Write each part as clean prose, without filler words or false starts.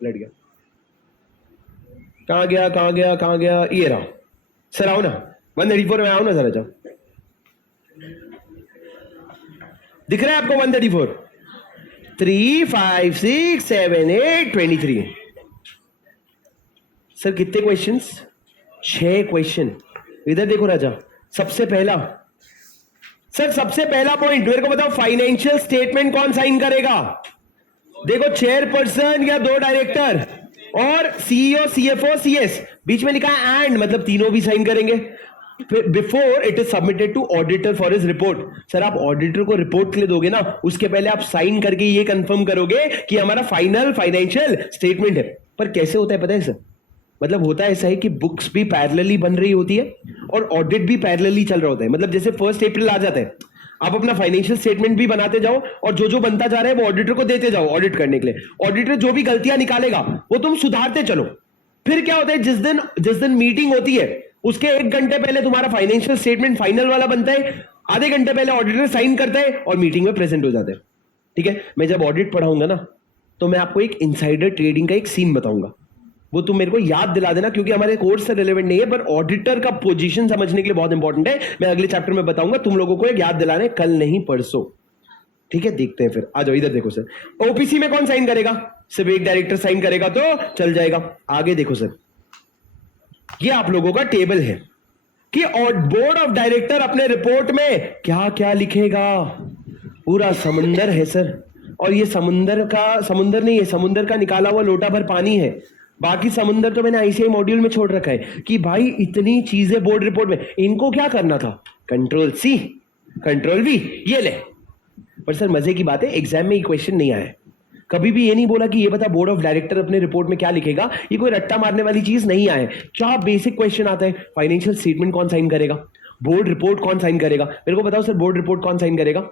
लट गया, कहां गया, ये रहा सर। आओ ना 134 में, आओ ना सर। अच्छा दिख रहा है आपको 134? 3 5 6 7 8 23। सर कितने क्वेश्चंस? 6 क्वेश्चन। इधर देखो राजा, सबसे पहला सर, सबसे पहला पॉइंट मेरे को बताओ, फाइनेंशियल स्टेटमेंट कौन साइन करेगा? देखो, चेयरपर्सन या 2 डायरेक्टर और सीईओ, सीएफओ, सीएस। बीच में लिखा है एंड, मतलब तीनों भी साइन करेंगे। Before it is submitted to auditor for his report. Sir आप ऑडिटर को रिपोर्ट के लिए दोगे ना, उसके पहले आप साइन करके ये कंफर्म करोगे कि हमारा फाइनल फाइनेंशियल स्टेटमेंट है। पर कैसे होता है पता है सर? मतलब होता है ऐसा है कि बुक्स भी पैरेलली बन रही होती है और ऑडिट भी पैरेलली चल रहा होता है। मतलब जैसे 1 अप्रैल आ जाता है, आप अपना फाइनेंशियल स्टेटमेंट भी बनाते जाओ और जो जो बनता जा रहा है वो ऑडिटर को देते जाओ ऑडिट करने के लिए। ऑडिटर जो भी गलतियां निकालेगा वो तुम सुधारते चलो। फिर क्या होता है, जिस दिन मीटिंग होती है उसके 1 घंटे पहले तुम्हारा फाइनेंशियल स्टेटमेंट फाइनल वाला बनता है, आधे घंटे पहले ऑडिटर साइन करता है और मीटिंग में प्रेजेंट हो जाता है। ठीक है, मैं जब ऑडिट पढ़ाऊंगा ना तो मैं आपको एक इनसाइडर ट्रेडिंग का एक सीन बताऊंगा, वो तुम मेरे को याद दिला देना, क्योंकि हमारे कोर्स से रिलेवेंट नहीं है पर ऑडिटर का पोजीशन समझने के लिए बहुत इंपॉर्टेंट है। मैं अगले चैप्टर में बताऊंगा, तुम लोगों को एक याद दिलाने, कल नहीं परसों। ठीक है, देखते हैं फिर। आ जाओ इधर देखो सर, ओपीसी में कौन साइन करेगा? सिर्फ एक डायरेक्टर साइन करेगा तो चल जाएगा। आगे देखो सर, ये आप लोगों का टेबल है कि बोर्ड ऑफ डायरेक्टर अपने रिपोर्ट में क्या क्या लिखेगा। पूरा समुंदर है सर, और ये समुंदर नहीं है, समुंदर का निकाला हुआ लोटा भर पानी है। बाकी समुंदर तो मैंने आईसीआई मॉड्यूल में छोड़ रखा है कि भाई इतनी चीजें बोर्ड रिपोर्ट में, इनको क्या करना था? कंट्रोल सी कंट्रोल वी, ये ले। पर सर मजे की बात है, एग्जाम में ये क्वेश्चन नहीं आया, कभी भी ये नहीं बोला कि ये बता बोर्ड ऑफ डायरेक्टर अपने रिपोर्ट में क्या लिखेगा। ये कोई रट्टा मारने वाली चीज नहीं आए। क्या बेसिक क्वेश्चन आता है, फाइनेंशियल स्टेटमेंट कौन साइन करेगा, बोर्ड रिपोर्ट कौन साइन करेगा? मेरे को बताओ सर, बोर्ड रिपोर्ट कौन साइन करेगा?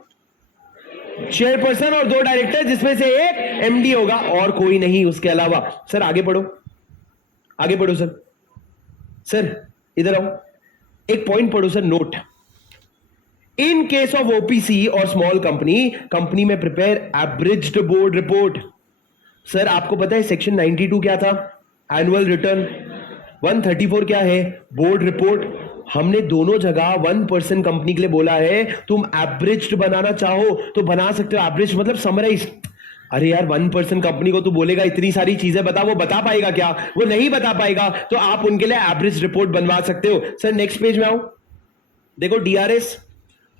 चेयरपर्सन और 2 डायरेक्टर, जिसमें से एक एमडी होगा और कोई नहीं उसके अलावा। सर आगे पढ़ो, आगे पढ़ो सर। सर इधर आओ, एक पॉइंट पढ़ो sir, note. In case of OPC और स्मॉल कंपनी में prepare abridged board report. Sir आपको पता है सेक्शन 92 क्या था? Annual return. 134 क्या है? Board report. हमने दोनों जगह 1% कंपनी के लिए बोला है, तुम एवरेज्ड बनाना चाहो तो बना सकते हो। एवरेज मतलब समराइज। अरे यार 1% कंपनी को तू बोलेगा इतनी सारी चीजें बता, वो बता पाएगा क्या? वो नहीं बता पाएगा, तो आप उनके लिए एवरेज रिपोर्ट बनवा सकते हो। सर नेक्स्ट पेज में आओ, देखो DRS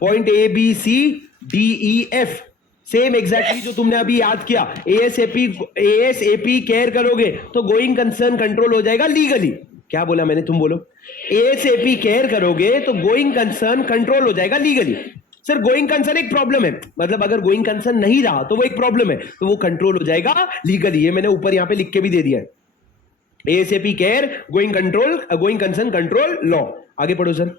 point A B C D E F, same exactly जो तुमने अभी याद किया। एएसएपी केयर करोगे तो गोइंग कंसर्न कंट्रोल हो जाएगा लीगली। क्या बोला मैंने, तुम बोलो। एएसएपी केयर करोगे तो गोइंग कंसर्न कंट्रोल हो जाएगा लीगली। सर गोइंग कंसर्न एक प्रॉब्लम है, मतलब अगर गोइंग कंसर्न नहीं रहा तो वो एक प्रॉब्लम है, तो वो कंट्रोल हो जाएगा लीगली। ये मैंने ऊपर यहां पे लिख के भी दे दिया है, ASAP care going concern control law. आगे पढ़ो सर।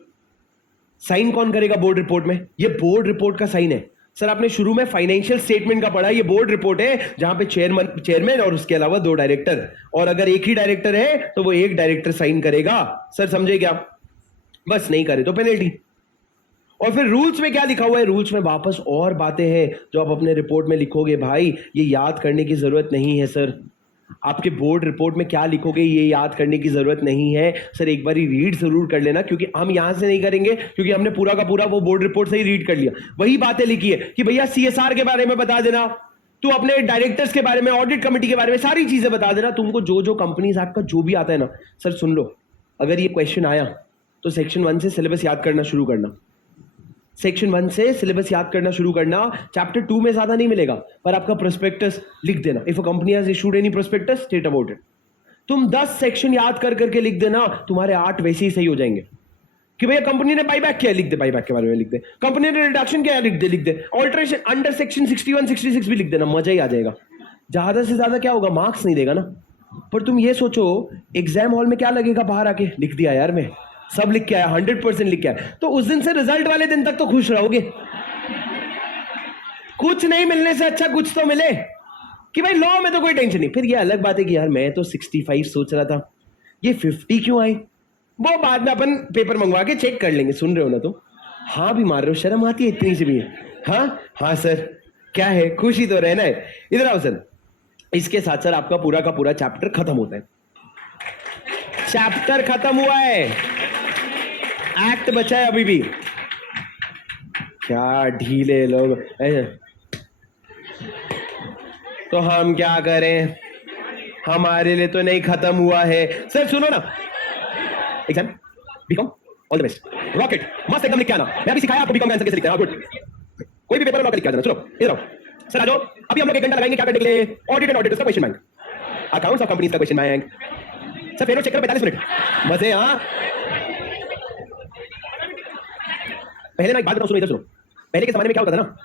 साइन कौन करेगा बोर्ड रिपोर्ट में? ये बोर्ड रिपोर्ट का साइन है। सर आपने शुरू में फाइनेंशियल स्टेटमेंट का पढ़ा, ये बोर्ड रिपोर्ट है जहां पे चेयरमैन और उसके अलावा 2 डायरेक्टर, और अगर एक ही डायरेक्टर है तो वो एक डायरेक्टर साइन करेगा। सर समझे क्या? बस नहीं करे तो पेनल्टी। और फिर रूल्स में क्या लिखा हुआ है? रूल्स में वापस और बातें हैं जो आप अपने रिपोर्ट में लिखोगे। भाई ये याद करने की जरूरत नहीं है सर, आपके बोर्ड रिपोर्ट में क्या लिखोगे ये याद करने की जरूरत नहीं है सर। एक बार रीड जरूर कर लेना, क्योंकि हम यहां से नहीं करेंगे, क्योंकि हमने पूरा का पूरा वो बोर्ड रिपोर्ट से ही रीड कर लिया। वही बातें लिखी है कि भैया सीएसआर के बारे में बता देना, तू अपने डायरेक्टर्स के बारे में, ऑडिट कमेटी के बारे में सारी चीजें बता देना। तुमको जो जो कंपनीज एक्ट का जो भी आता है ना, सर सुन लो, अगर ये क्वेश्चन आया तो सेक्शन 1 से सिलेबस याद करना शुरू करना। सेक्शन 1 से सिलेबस याद करना शुरू करना। चैप्टर 2 में ज्यादा नहीं मिलेगा, पर आपका प्रोस्पेक्टस लिख देना। If a company has issued any prospectus, state about it. तुम 10 सेक्शन याद कर करके लिख देना, तुम्हारे 8 वैसे ही सही हो जाएंगे। कि भैया कंपनी ने बाईबैक किया, लिख दे, बाईबैक के बारे में लिख दे। कंपनी ने रिडक्शन किया, लिख दे। ऑल्टरेशन अंडर सेक्शन 61 66 भी लिख देना, मजा ही आ जाएगा। ज्यादा से ज्यादा क्या होगा, मार्क्स नहीं देगा ना। पर तुम ये सोचो एग्जाम हॉल में क्या लगेगा, बाहर आके लिख दिया यार मैं, सब लिख के आया, 100% लिख के आया, तो उस दिन से रिजल्ट वाले दिन तक तो खुश रहोगे। कुछ नहीं मिलने से अच्छा कुछ तो मिले, कि भाई लॉ में तो कोई टेंशन नहीं। फिर ये अलग बात है कि यार मैं तो 65 सोच रहा था, ये 50 क्यों आई, वो बाद में अपन पेपर मंगवा के चेक कर लेंगे। सुन रहे हो ना तुम? हाँ भी मार रहे हो, शर्म आती है इतनी सी भी? हाँ हाँ सर, क्या है, खुशी तो रहना है। इधर आओ सर, इसके साथ सर आपका पूरा का पूरा चैप्टर खत्म होता है। चैप्टर खत्म हुआ है, एक्ट बचा है अभी भी। क्या ढीले लोग ऐसे। तो हम क्या करें, हमारे लिए तो नहीं खत्म हुआ है। सर सुनो ना, exam BCom all the best, rocket मस्त एकदम लिख के आना। मैं अभी सिखाया आपको बीकॉम का आंसर कैसे लिखते हैं। गुड, कोई भी पेपर में लिख के आ जाना। चलो इधर आओ सर, आ जाओ। अभी हम लोग 1 घंटा लगाएंगे क्या करने के लिए, ऑडिट एंड ऑडिटर्स का question bank, accounts of companies का क्वेश्चन बैंक। सर फेरो चेक करो 45 मिनट मजे। हाँ पहले ना एक बात बताओ, सुनो इधर सुनो। पहले के जमाने में क्या होता था ना,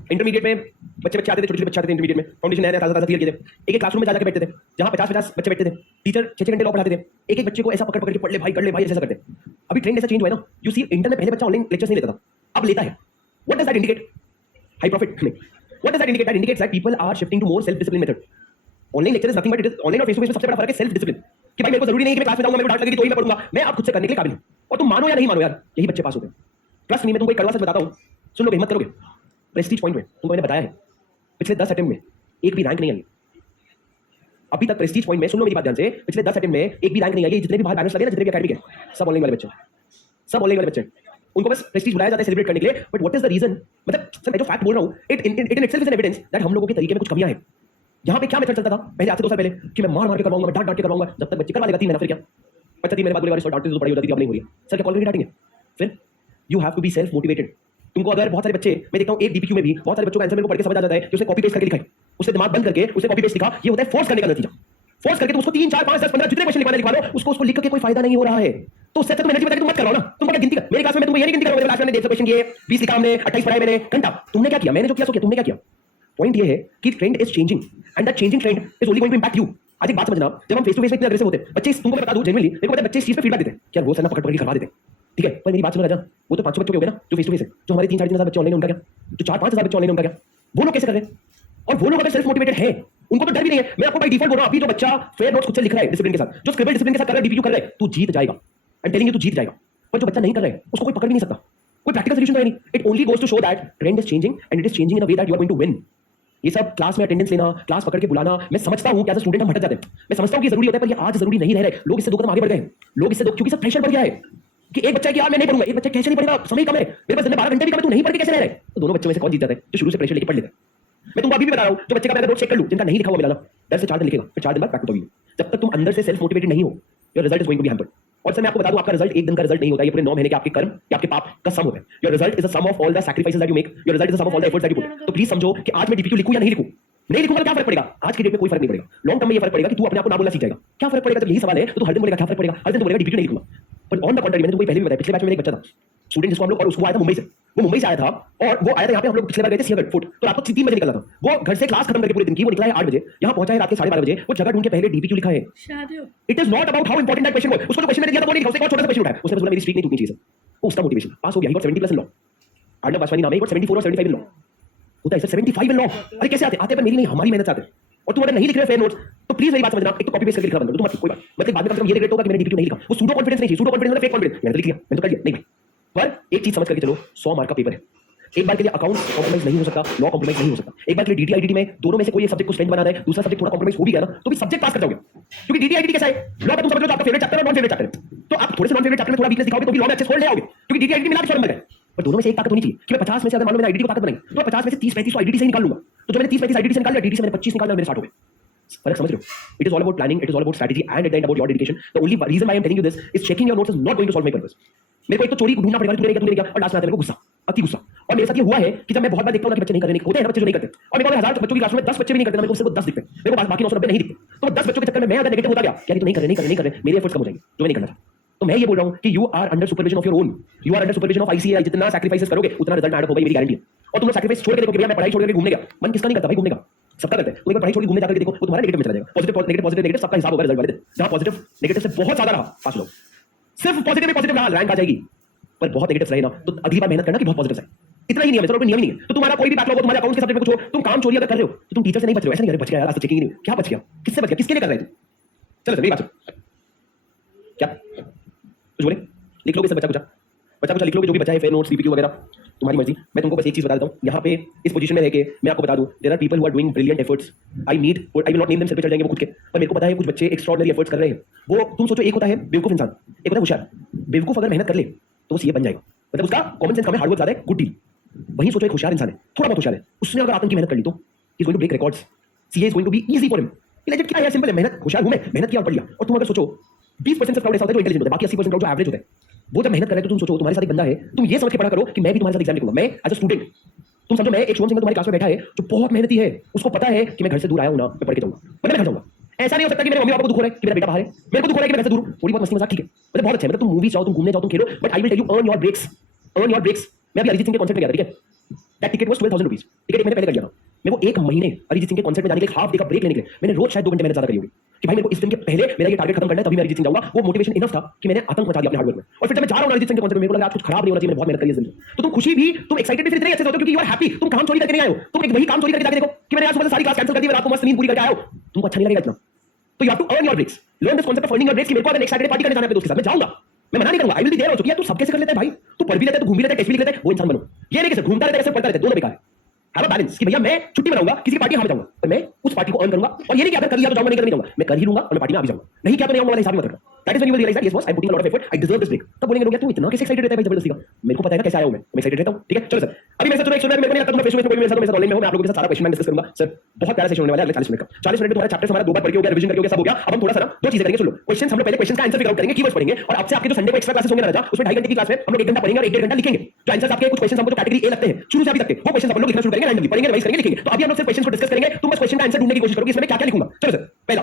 इंटरमीडिएट में बच्चे आते थे, छोटे छोटे बच्चे आते थे इंटरमीडिएट में, फाउंडेशन नया ताजा क्लियर किए थे। एक एक क्लासरूम में जाकर बैठते थे, जहां 50-50 बच्चे बैठते थे। टीचर 6 घंटे लॉ पढ़ाते थे, एक एक बच्चे को ऐसा पकड़ पकड़ के पढ़ ले भाई, कर ले भाई, ऐसा करते। अभी ट्रेंड ऐसा चेंज हुआ है ना, यू सी इंटर में पहले बच्चा ऑनलाइन लेक्चर्स नहीं लेता था, अब लेता है। What does that indicate? High profit नहीं। What does that indicate? That indicates that people are shifting to more self discipline method. Online lecture is nothing but it is online और face to face में सबसे बड़ा फर्क है self discipline. कि भाई मेरे को जरूरी नहीं है कि मैं क्लास में जाऊंगा, मेरे को डांट लगेगी तो ही मैं पढ़ूंगा, मैं आप खुद से करने के लिए काबिल हूं। और तुम मानो या नहीं मानो यार, यही बच्चे पास होते हैं। ट्रस्ट मी, मैं तुमको एक कड़वा सच बताता हूं, सुन लोगे, हिम्मत करोगे। प्रेस्टीज पॉइंट में तुमको मैंने बताया है, पिछले 10 अटेम्प्ट में एक भी रैंक नहीं आई अभी तक। प्रेस्टीज पॉइंट में सुन लो मेरी बात ध्यान से, पिछले 10 अटेम्प्ट में एक भी रैंक नहीं आई। जितने भी बाहर बैनर्स लगे ना, जितने भी एकेडमिक है, सब ऑनलाइन वाले बच्चे, सब ऑनलाइन वाले बच्चे। उनको बस प्रेस्टीज बुलाया जाता है सेलिब्रेट करने के लिए। But what is the reason? मतलब सर मैं जो फैक्ट बोल रहा हूं, it in itself is an evidence that हम लोगों के तरीके में कुछ कमियां हैं। यहाँ पे क्या मेथड चलता था पहले, आज से 2 साल पहले, कि मैं मार मार के करवाऊंगा, मैं डांट डांट के करवाऊंगा, जब तक बच्चे करवा लेगा 3 महीना, फिर क्या बच्चा 3 महीने बाद बोलेगा डांटते तो पढ़ाई होती थी, अब नहीं हो रही है। सर क्या कॉल डांटेंगे? फिर you have to be self motivated. तुमको अगर बहुत सारे बच्चे, मैं देखता हूं एक डीपीक्यू में भी बहुत सारे बच्चों का आंसर मेरे को पढ़ के समझ आ जाता है कि उसने कॉपी पेस्ट करके लिखा है, उसने दिमाग बंद करके उसने कॉपी पेस्ट लिखा। ये होता है फोर्स करने का नतीजा। फोर्स करके तो उसको 3 4 5 10 15 जितने क्वेश्चन लिखवाना लिखवा लो, उसको लिख के कोई फायदा नहीं हो रहा है। तो उससे तुम एनर्जी बचा के तुम मत करो ना। तुम क्या गिनती कर, मेरी क्लास में मैं तुमको ये नहीं गिनती करूंगा क्लास में 150 क्वेश्चन किए, 20 लिखा हमने, 28 पढ़ाए मैंने, घंटा। तुमने क्या किया? मैंने जो किया सो किया, तुमने क्या किया? पॉइंट ये है कि trend is changing and that changing trend is only going to impact you. आज एक बात समझना, जब हम फेस टू फेस में इतने अग्रेसिव होते हैं, बच्चे तुमको मैं बता दूं जेन्युइनली, मेरे को पता है बच्चे इस चीज पे फीडबैक देते हैं कि यार वो सर ना पकड़ पकड़ के करवा देते हैं, ठीक है। पर मेरी बात सुनो राजा, वो तो 500 बच्चों के हो गए ना जो फेस टू फेस है, जो हमारे 3-3.5 बच्चे ऑनलाइन, उनका क्या? जो 4-5 हजार बच्चे ऑनलाइन, उनका क्या? वो लोग कैसे कर रहे हैं? और वो लोग अगर सेल्फ मोटिवेटेड है, उनको तो डर भी नहीं है। मैं आपको बाय डिफॉल्ट बोल रहा हूं, अभी जो बच्चा फेयर नोट्स खुद से लिख रहा है डिसिप्लिन के साथ, जो स्क्रिबल डिसिप्लिन के साथ कर रहा है, डीपीक्यू कर रहा है, तू जीत जाएगा। आई एम टेलिंग यू, तू जीत जाएगा। पर जो बच्चा नहीं कर रहा है, उसको कोई पकड़ भी नहीं सकता, कोई प्रैक्टिकल सॉल्यूशन तो है नहीं। It only goes to show that trend is changing and it is changing in a way that you are going to win. ये सब क्लास में अटेंडेंस लेना, क्लास पकड़ के बुलाना, मैं समझता हूं कि एज अ स्टूडेंट हम भटक जाते हैं, मैं समझता हूं कि जरूरी होता है, पर ये आज जरूरी नहीं रह रहे। लोग इससे 2 कदम आगे बढ़ गए, लोग इससे क्योंकि सब प्रेशर बढ़ गया है कि एक बच्चा कि यार मैं नहीं पढ़ूंगा, एक बच्चा कैसे नहीं पढ़ेगा, समय कम है, मेरे पास दिन में 12 घंटे भी कम है, तू नहीं पढ़ के कैसे रह रहा है? तो दोनों बच्चों में से कौन जीत जाता है? जो शुरू से प्रेशर लेके पढ़ लेता है। मैं तुमको अभी भी बता रहा हूं, जो बच्चे का मैं नोट चेक कर लूं, जिनका नहीं लिखा हुआ मिला ना, 10 से 4 दिन लिखेगा, फिर 4 दिन बाद बैक टू द। जब तक तुम अंदर से सेल्फ मोटिवेटेड नहीं हो, your result is going to be hampered. और सर मैं आपको बता दूं, आपका रिजल्ट एक दिन का रिजल्ट नहीं होता है, ये पूरे 9 महीने के आपके कर्म या आपके पाप का सम होता है। Your result is the sum of all the sacrifices that you make, your result is the sum of all the efforts that you put. तो प्लीज समझो कि आज मैं डीपीक्यू लिखूं या नहीं लिखूं, नहीं लिखूंगा क्या फर्क पड़ेगा? आज की डेट में कोई फर्क नहीं पड़ेगा। लॉन्ग टर्म में ये फर्क पड़ेगा कि तू अपने आप को ना बोलना सीख जाएगा। क्या फर्क पड़ेगा? जब यही सवाल है तो हर दिन बोलेगा क्या फर्क पड़ेगा, हर दिन बोलेगा डीपीक्यू नहीं लिखूंगा। पर ऑन द कॉन्ट्री, मैंने तुमको पहले भी बताया, पिछले बैच में एक बच्चा था स्टूडेंट जिसको हम लोग, और उसको आया था मुंबई से, वो मुंबई से आया था और वो आया था यहाँ पे, हम लोग पिछले बार गए थे सिंहगढ़ फोर्ट, तो रात को 3 बजे निकला था। वो घर से क्लास खत्म करके पूरे दिन की, वो निकला है 8 बजे, यहाँ पहुंचा है रात के 12:30 बजे। वो जगह ढूंढ के पहले डीपीक्यू लिखा है। It is not about how important that question was. उसको जो क्वेश्चन मैंने दिया था वो नहीं लिखा, उसने एक छोटा सा क्वेश्चन उठाया, उसने बोला मेरी स्ट्रीक नहीं टूटनी चाहिए सर, वो उसका मोटिवेशन पास हो गया। He got 70+ in law. Arnav Vaswani नाम है, 74 और 75 इन लॉ होता है सर, 75 इन लॉ। अरे कैसे आते? पर मेरी नहीं, हमारी मेहनत से आते हैं। और तुम अगर नहीं लिख रहे फेयर नोट्स, तो प्लीज मेरी बात समझना, एक तो कॉपी पेस्ट करके लिखना बंद करो, तुम मत, कोई बात मतलब बाद में कम से कम ये रिग्रेट होगा कि मैंने डीपीक्यू नहीं लिखा। वो सूडो कॉन्फिडेंस नहीं चाहिए, सूडो कॉन्फिडेंस मतलब फेक कॉन्फिडेंस। मैंने तो लिख लिया, मैंने तो कर लिया, नहीं भाई। पर एक चीज समझ करके चलो, 100 मार्क का पेपर है, एक बार के लिए अकाउंट कॉम्प्रोमाइज नहीं हो सकता, लॉ कॉम्प्रोमाइज नहीं हो सकता। एक बार के लिए डीडीआईडी में दोनों में से कोई एक सब्जेक्ट को स्ट्रेंथ बना है, दूसरा सब्जेक्ट थोड़ा कॉम्प्रोमाइज हो भी गया ना, तो भी सब्जेक्ट पास कर जाओगे। क्योंकि डीडीआईडी कैसा है, लॉ का तुम समझ लो आपका फेवरेट चैप्टर है, नॉन फेवरेट चैप्टर है, तो आप थोड़े से नॉन फेवरेट चैप्टर में थोड़ा वीकनेस दिखाओगे तो भी लॉ में अच्छे स्कोर ले आओगे, क्योंकि डीडीआईडी मिला के 100 नंबर है। पर दोनों में से एक ताकत होनी चाहिए कि मैं 50 में से अगर मान लो मैंने आईडी को ताकत बनाई, तो 50 में से 30-35 आईडी से निकाल लूंगा। तो जो मैंने 30-35 आईडी से निकाल लिया, डीडी से मैंने 25 निकाल लिया, मेरे 60 हो गए। फर्क समझ रहे हो? It is all about planning, it is all about strategy and at the end about your dedication. The only reason why I am telling you this is checking your notes is not going to solve my purpose. मेरे को एक तो चोरी ढूंढना पड़ेगा, तूने नहीं किया, और लास्ट में आता है मेरे को गुस्सा, अति गुस्सा। और मेरे साथ ये हुआ है कि जब मैं बहुत बार देखता हूं कि बच्चे नहीं कर रहे, होते हैं ना बच्चे जो नहीं करते, और मेरे को 1000 बच्चों की क्लास में 10 बच्चे भी नहीं करते, मेरे को सिर्फ 10 दिखते हैं, मेरे को बाकी 990 नहीं दिखते। तो 10 बच्चों के चक्कर में मैं अगर नेगेटिव होता गया, क्या तो नहीं कर रहे, मेरे एफर्ट्स कम हो जाएंगे, जो मैं नहीं करना था। तो मैं ये बोल रहा हूं कि you are under supervision of your own, you are under supervision of ICAI. जितना सैक्रिफाइसेस करोगे उतना रिजल्ट ऐड होगा, मेरी गारंटी है। और तुम लोग सैक्रिफाइस छोड़ के देखो कि भैया मैं पढ़ाई छोड़ के घूमने गया, मन किसका नहीं करता भाई घूमने का, सबका करता है। तुम एक बार पढ़ाई छोड़ के घूमने जाकर देखो, वो तुम्हारा नेगेटिव में चला जाएगा। पॉजिटिव नेगेटिव पॉजिटिव नेगेटिव सबका हिसाब होगा रिजल्ट वाले दिन। जहां पॉजिटिव नेगेटिव से बहुत ज्यादा रहा पास लो, सिर्फ पॉजिटिव में पॉजिटिव रहा, रैंक आ जाएगी। पर बहुत नेगेटिव रहे ना, तो अगली बार मेहनत करना कि बहुत पॉजिटिव है, इतना ही नियम है सर, कोई नियम नहीं है। तो तुम्हारा कोई भी बैकलॉग हो, तुम्हारे अकाउंट के सब्जेक्ट में कुछ हो, तुम काम चोरी अगर कर रहे हो तो तुम टीचर से नहीं बच रहे हो, ऐसा नहीं, अरे बच गया यार, आज तो चेकिंग नहीं, क्या बच गया, किससे बच गया, किसके लिए कर रहे थे? चलो सर मेरी बात क्या कुछ बोले, लिख लोगे सब बच्चा कुछ लिख लोगे जो भी बचा है, फेयर नोट्स, डीपीक्यू वगैरह, तुम्हारी मर्जी। मैं तुमको बस एक चीज बता देता हूँ, यहाँ पे इस पोजीशन में रह के मैं आपको बता दूं, there are people who are doing brilliant efforts. I will not name them, सिर पे चढ़ जाएंगे वो खुद के, पर मेरे को पता है कुछ बच्चे एक्स्ट्राऑर्डिनरी एफर्ट्स कर रहे हैं। वो तुम सोचो, एक होता है बेवकूफ इंसान, एक होता है होशियार। बेवकूफ अगर मेहनत कर ले तो वो सीए बन जाएगा, मतलब उसका कॉमन सेंस कम है, हार्डवर्क ज्यादा है, गुड डील। वहीं सोचो एक होशियार इंसान है, थोड़ा बहुत होशियार है, उसने अगर आतंक की मेहनत कर ली तो is going to break records. CA is going to be easy for him. Elected क्या है, सिंपल है, मेहनत, होशियार हूं मैं, मेहनत किया और पढ़ लिया। और तुम अगर सोचो 20% से क्राउड ऐसा होता है जो इंटेलिजेंट होता है, बाकी 80% क्राउड जो एवरेज होता है, वो जब मेहनत कर रहे हैं तो तुम सोचो तुम्हारे साथ एक बंदा है, तुम ये समझ के पढ़ा करो कि मैं भी तुम्हारे साथ एग्जाम लिखूंगा, मैं एज अ स्टूडेंट। तुम समझो मैं एक शुभम सिंह तुम्हारी क्लास में बैठा है जो बहुत मेहनती है, उसको पता है कि मैं घर से दूर आया हूं ना, मैं पढ़ के जाऊंगा, वरना मैं घर जाऊंगा। ऐसा नहीं हो सकता कि मेरे मम्मी पापा को दुख हो रहा है कि मेरा बेटा बाहर है, मेरे को दुख हो रहा है कि मैं घर से दूर हूं। थोड़ी बहुत मस्ती मजाक ठीक है, मतलब बहुत अच्छा है, मतलब तुम मूवी जाओ, तुम घूमने जाओ, तुम खेलो, but I will tell you earn your breaks, earn your breaks. मैं अभी अरिजीत सिंह के कॉन्सर्ट में गया था, ठीक है, that ticket was 12,000 rupees, ticket एक महीने पहले कर लिया था। मेरे को एक महीने अरिजीत सिंह के कॉन्सर्ट में जाने के लिए, हाफ डे का ब्रेक लेने के लिए मैंने रोज शायद 2 घंटे मेहनत ज्यादा करी होगी कि भाई मेरे को इस दिन के पहले मेरा ये टारगेट खत्म करना है, तभी मैं अरिजीत सिंह जाऊंगा। वो मोटिवेशन इनफ था कि मैंने आतंक मचा दिया अपने हार्डवर्क में। और फिर जब मैं जा रहा हूं अरिजीत सिंह के कॉन्सर्ट में, मेरे को लगा आज कुछ खराब नहीं होना चाहिए, मैंने बहुत मेहनत करी इस दिन। तो तुम खुशी भी, तुम एक्साइटेड भी फिर इतने अच्छे से होते हो क्योंकि यू आर हैप्पी। तुम काम चोरी करके नहीं आए हो, तुम एक वही काम चोरी करके जाके देखो कि मैंने आज सुबह से सारी क्लास कैंसिल कर दी, रात को मस्त नींद पूरी करके आया हो, तुमको अच्छा नहीं लगेगा इतना। तो you have to earn your breaks, learn this concept of earning your breaks कि मेरे को अगर नेक्स्ट सैटरडे पार्टी करने जाना है अपने दोस्त के साथ, मैं जाऊंगा, मैं मना नहीं करूंगा, I will be there also. यार तू सब कैसे कर लेता है भाई, तू पढ़ भी लेता है, तू घूम भी लेता है, टेस्ट भी लिख लेता है, वो इंसान बनो। ये नहीं कि सिर्फ घूमता रहता है, सिर्फ पढ़ता रहता है, दोनों बेकार है। हैव अ बैलेंस कि भैया मैं छुट्टी मनाऊंगा, किसी की पार्टी में जाऊंगा, पर मैं उस पार्टी को अर्न करूंगा। और ये नहीं कि अगर कर लिया तो जाऊंगा, नहीं कर नहीं जाऊंगा, मैं कर ही लूंगा और मैं पार्टी में आ भी जाऊंगा, नहीं क्या तो नहीं आऊंगा वाला हिसाब मत रखना। That is when you will realise that yes boss, I am putting a lot of effort, I deserve this break. तब बोलेंगे लोग यार तू इतना कैसे एक्साइटेड रहता है भाई जबरदस्ती का। मेरे को पता है ना कैसे आया हूं मैं एक्साइटेड रहता हूं, ठीक है। चलो सर, अभी मेरे साथ चलो एक सुनो, मेरे को नहीं लगता तुम फेस टू फेस में कोई मेरे साथ ऑनलाइन में हो, मैं आप लोगों के साथ सारा क्वेश्चन मैं डिस्कस करूंगा। सर बहुत प्यारा सेशन होने वाला है अगले 40 मिनट का। 40 मिनट में तुम्हारा चैप्टर हमारा 2 बार पढ़ के हो गया, रिवीजन करके हो गया, सब हो गया। अब हम थोड़ा सा ना 2 चीजें करेंगे, सुन लो। क्वेश्चंस हम लोग पहले क्वेश्चंस का आंसर फिगर आउट करेंगे, कीवर्ड्स पढ़ेंगे, और आपसे आपके जो संडे को एक्स्ट्रा क्लासेस होंगे ना राजा, उसमें 2.5 घंटे की क्लास में हम लोग 1 घंटा पढ़ेंगे और 1.5 घंटा लिखेंगे। जो आंसर्स आपके कुछ क्वेश्चंस हमको जो कैटेगरी ए लगते हैं शुरू से अभी तक के, वो क्वेश्चंस अपन लोग लिखना शुरू करेंगे, रैंडमली पढ़ेंगे, रिवाइज करेंगे, लिखेंगे। तो अभी हम लोग सिर्फ क्वेश्चंस को डिस्कस करेंगे, तुम बस क्वेश्चन का आंसर ढूंढने की कोशिश करोगे इसमें मैं क्या क्या लिखूंगा। चलो सर, पहला